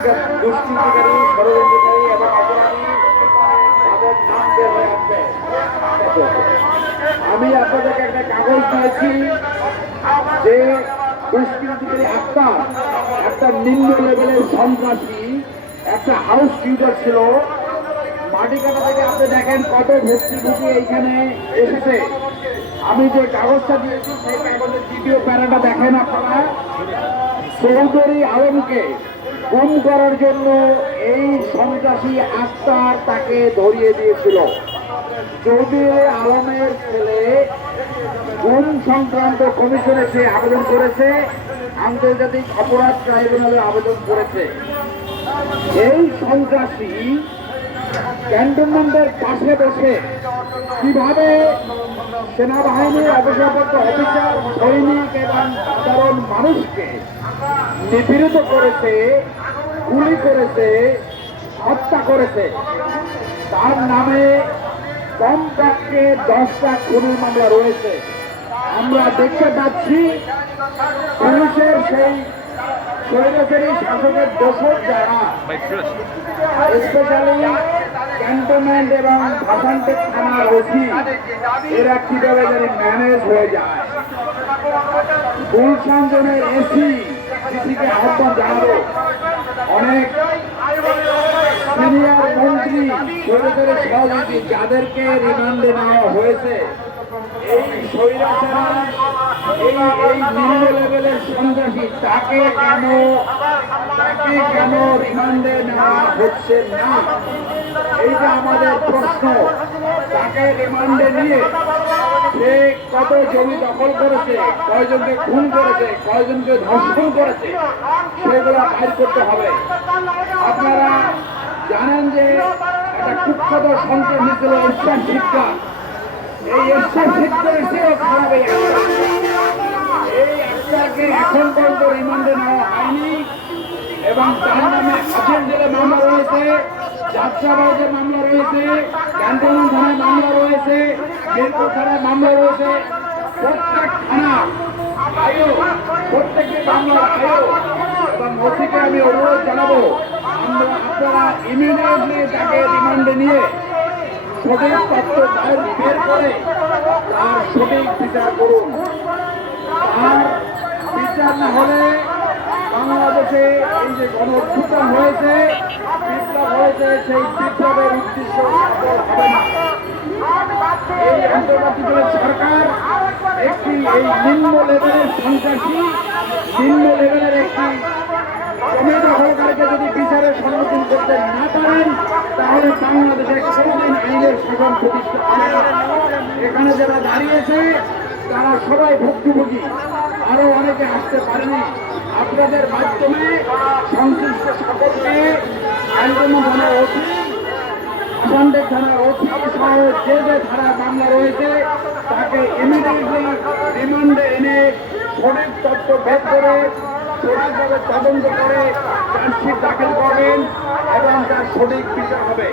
দুষ্কৃতিকারী, ষড়যন্ত্রকারী এবং অপরাধী তাদের নাম বের হয়ে আসবে। আমি আপনাদেরকে একটা কাগজ দিয়েছি যে দুষ্কৃতিকারী আক্তার একটা নিম্ন লেভেলের সন্ত্রাসী, একটা হাউস কিউটার ছিল। মাটিকাটা থেকে আপনি দেখেন কত ভর্তি এইখানে এসেছে। আমি যে কাগজটা দিয়েছি সেই কাগজের দ্বিতীয় প্যারাটা দেখেন আপনারা। চৌধুরী আলমকে গুম করার জন্য এই সন্ত্রাসী আক্তার তাকে ধরিয়ে দিয়েছিল। চৌধুরী আলমের ছেলে গুম সংক্রান্ত কমিশনে সে আবেদন করেছে, আন্তর্জাতিক অপরাধ ট্রাইব্যুনালে আবেদন করেছে। এই সন্ত্রাসী ক্যান্টনমেন্টের পাশে বসে কিভাবে সেনাবাহিনীর অবসরপ্রাপ্ত অফিসার, সৈনিক এবং সাধারণ মানুষকে নিপীড়িত করেছে, গুলি করেছে, হত্যা করেছে, তার নামে কমপক্ষে 10টা খুনের মামলা রয়েছে। আমরা দেখতে পাচ্ছি পুলিশের সেই স্বৈরাচারী শাসকের দোষর যারা, স্পেশালি ক্যান্টনমেন্ট এবং ভাসানটেক থানার ওসি, এরা কিভাবে যেন ম্যানেজ হয়ে যায়। গুলশান জোনের ডিসিকে আহ্বান জানাবো, অনেক সিনিয়র মন্ত্রী, স্বৈরাচারী সহযোগী যাদেরকে রিমান্ডে নেওয়া হয়েছে, এই স্বৈরাচারী এই নিম্ন লেভেলের সন্ত্রাসী তাকে কেন রিমান্ডে নেওয়া হচ্ছে না, এইটা আমাদের প্রশ্ন। তাকে রিমান্ডে নিয়ে সে কত জমি দখল করেছে, কয়জনকে খুন করেছে, কয়জনকে ধর্ষণ করেছে, সেগুলো বাইর করতে হবে। আপনারা জানেন যে একটা কুখ্যাত সন্ত্রাসী ছিল এরশাদ শিক্ষা। এই এরশাদ শিক্ষা এসেও খারাপ এই আক্তারকে এখন পর্যন্ত রিমান্ডে নেওয়া হয়নি এবং তার নামে হাজির জেলে মামলা রয়েছে, যাত্রাবাড়িতে মামলা রয়েছে, ক্যান্টনমেন্ট থানায় মামলা রয়েছে, মিরপুর থানায় মামলা রয়েছে। প্রত্যেক থানা প্রত্যেকটি মামলার এবং ওসিকে আমি অনুরোধ জানাবো, আপনারা ইমিডিয়েটলি তাকে রিমান্ডে নিয়ে সঠিক তথ্য বের করে তার সঠিক বিচার করুন। আর বিচার না হলে বাংলাদেশে এই যে গণঅভ্যুত্থান হয়েছে, বিপ্লব হয়েছে, সেই বিপ্লবের উদ্দেশ্য হবে না। এই আন্তর্জাতিক সরকার একটি এই নিম্ন লেভেলের সন্ত্রাসী, নিম্ন লেভেলের একটি জমি দখলকারীকে যদি বিচারের সম্মুখীন করতে না পারেন, তাহলে বাংলাদেশে কোনদিন আইনের শাসন প্রতিষ্ঠা হবে না। এখানে যারা দাঁড়িয়েছে তারা সবাই ভুক্তভোগী, আরো অনেকে আসতে পারেনি। আপনাদের মাধ্যমে সংশ্লিষ্ট সকলকে ক্যান্টনমেন্ট থানার ওসি, ভাসানটেক থানার ওসি সহ যে ধারায় মামলা রয়েছে তাকে ইমিডিয়েটলি রিমান্ডে এনে সঠিক তথ্য বের করে সঠিকভাবে তদন্ত করে চার্জশিট দাখিল করবেন এবং তার সঠিক বিচার হবে।